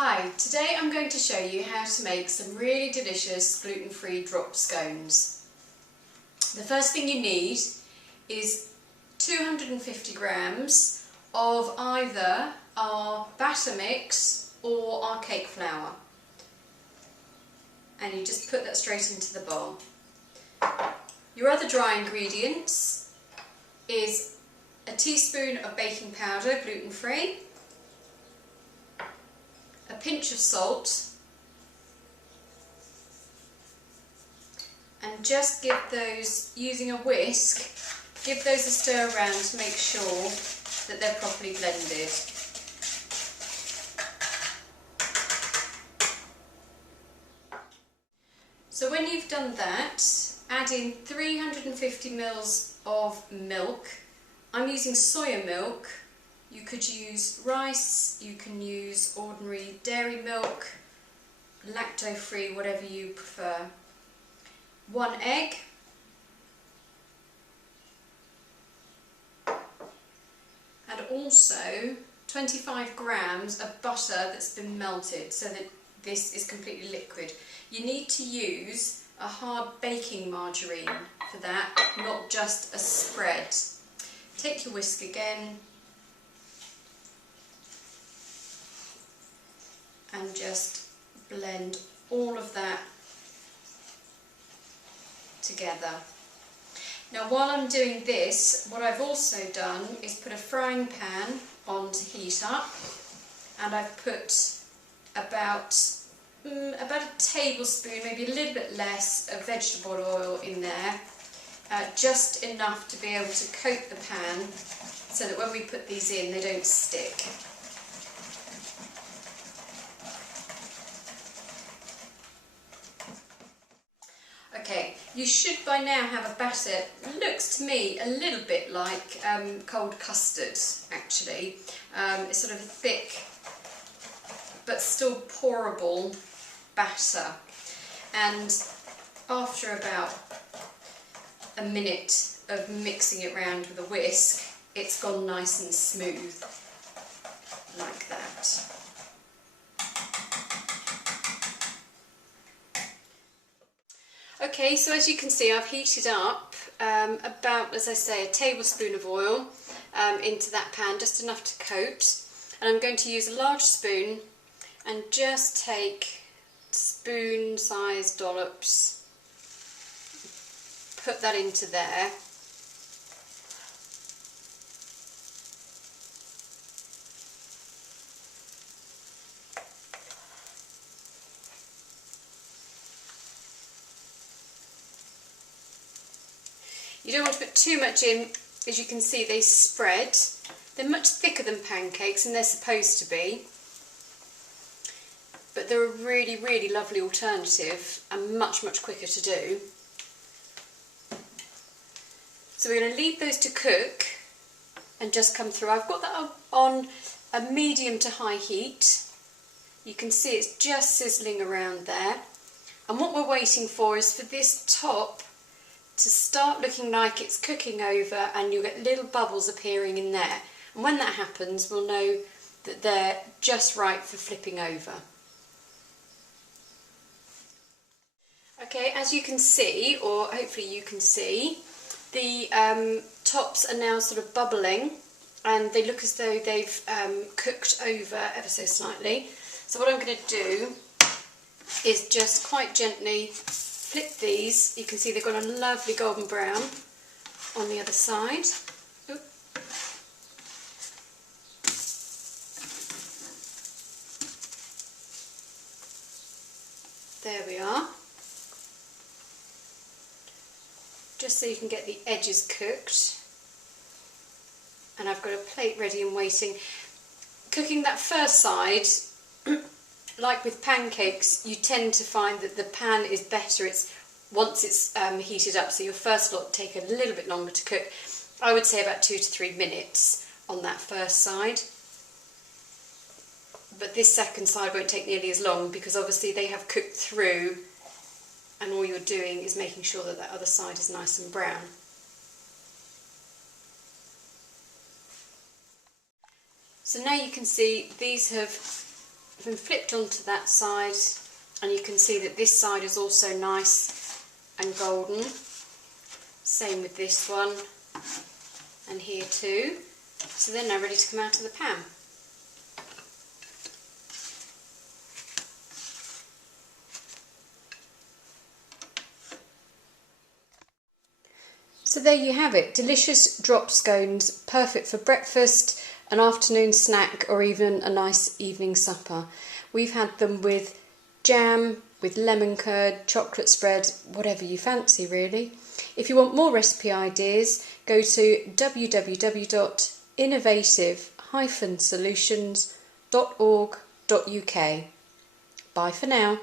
Hi, today I'm going to show you how to make some really delicious gluten-free drop scones. The first thing you need is 250 grams of either our batter mix or our cake flour, and you just put that straight into the bowl. Your other dry ingredients is a teaspoon of baking powder, gluten-free, a pinch of salt, and just give those, using a whisk, give those a stir around to make sure that they're properly blended. So when you've done that, add in 350 ml of milk. I'm using soya milk. You could use rice, you can use ordinary dairy milk, lacto-free, whatever you prefer. 1 egg, and also 25 grams of butter that's been melted so that this is completely liquid. You need to use a hard baking margarine for that, not just a spread. Take your whisk again and just blend all of that together. Now while I'm doing this, what I've also done is put a frying pan on to heat up, and I've put about a tablespoon, maybe a little bit less, of vegetable oil in there, just enough to be able to coat the pan so that when we put these in they don't stick. Okay, you should by now have a batter. It looks to me a little bit like cold custard, actually. It's sort of thick but still pourable batter, and after about a minute of mixing it around with a whisk, it's gone nice and smooth like that. Okay, so as you can see, I've heated up about, as I say, a tablespoon of oil into that pan, just enough to coat, and I'm going to use a large spoon and just take spoon-sized dollops, put that into there. You don't want to put too much in. As you can see, they spread. They're much thicker than pancakes, and they're supposed to be, but they're a really, really lovely alternative and much, much quicker to do. So we're going to leave those to cook and just come through. I've got that on a medium to high heat. You can see it's just sizzling around there, and what we're waiting for is for this top to start looking like it's cooking over, and you'll get little bubbles appearing in there, and when that happens we'll know that they're just right for flipping over. Okay, as you can see, or hopefully you can see, the tops are now sort of bubbling, and they look as though they've cooked over ever so slightly. So what I'm going to do is just quite gently flip these. You can see they've got a lovely golden brown on the other side. Oop. There we are. Just so you can get the edges cooked. And I've got a plate ready and waiting. Cooking that first side, like with pancakes, you tend to find that the pan is better once it's heated up, so your first lot take a little bit longer to cook. I would say about 2 to 3 minutes on that first side, but this second side won't take nearly as long because obviously they have cooked through, and all you're doing is making sure that that other side is nice and brown. So now you can see these have Then flipped onto that side, and you can see that this side is also nice and golden. Same with this one, and here too. So they're now ready to come out of the pan. So there you have it, delicious drop scones, perfect for breakfast, an afternoon snack, or even a nice evening supper. We've had them with jam, with lemon curd, chocolate spread, whatever you fancy really. If you want more recipe ideas, go to www.innovative-solutions.org.uk. Bye for now.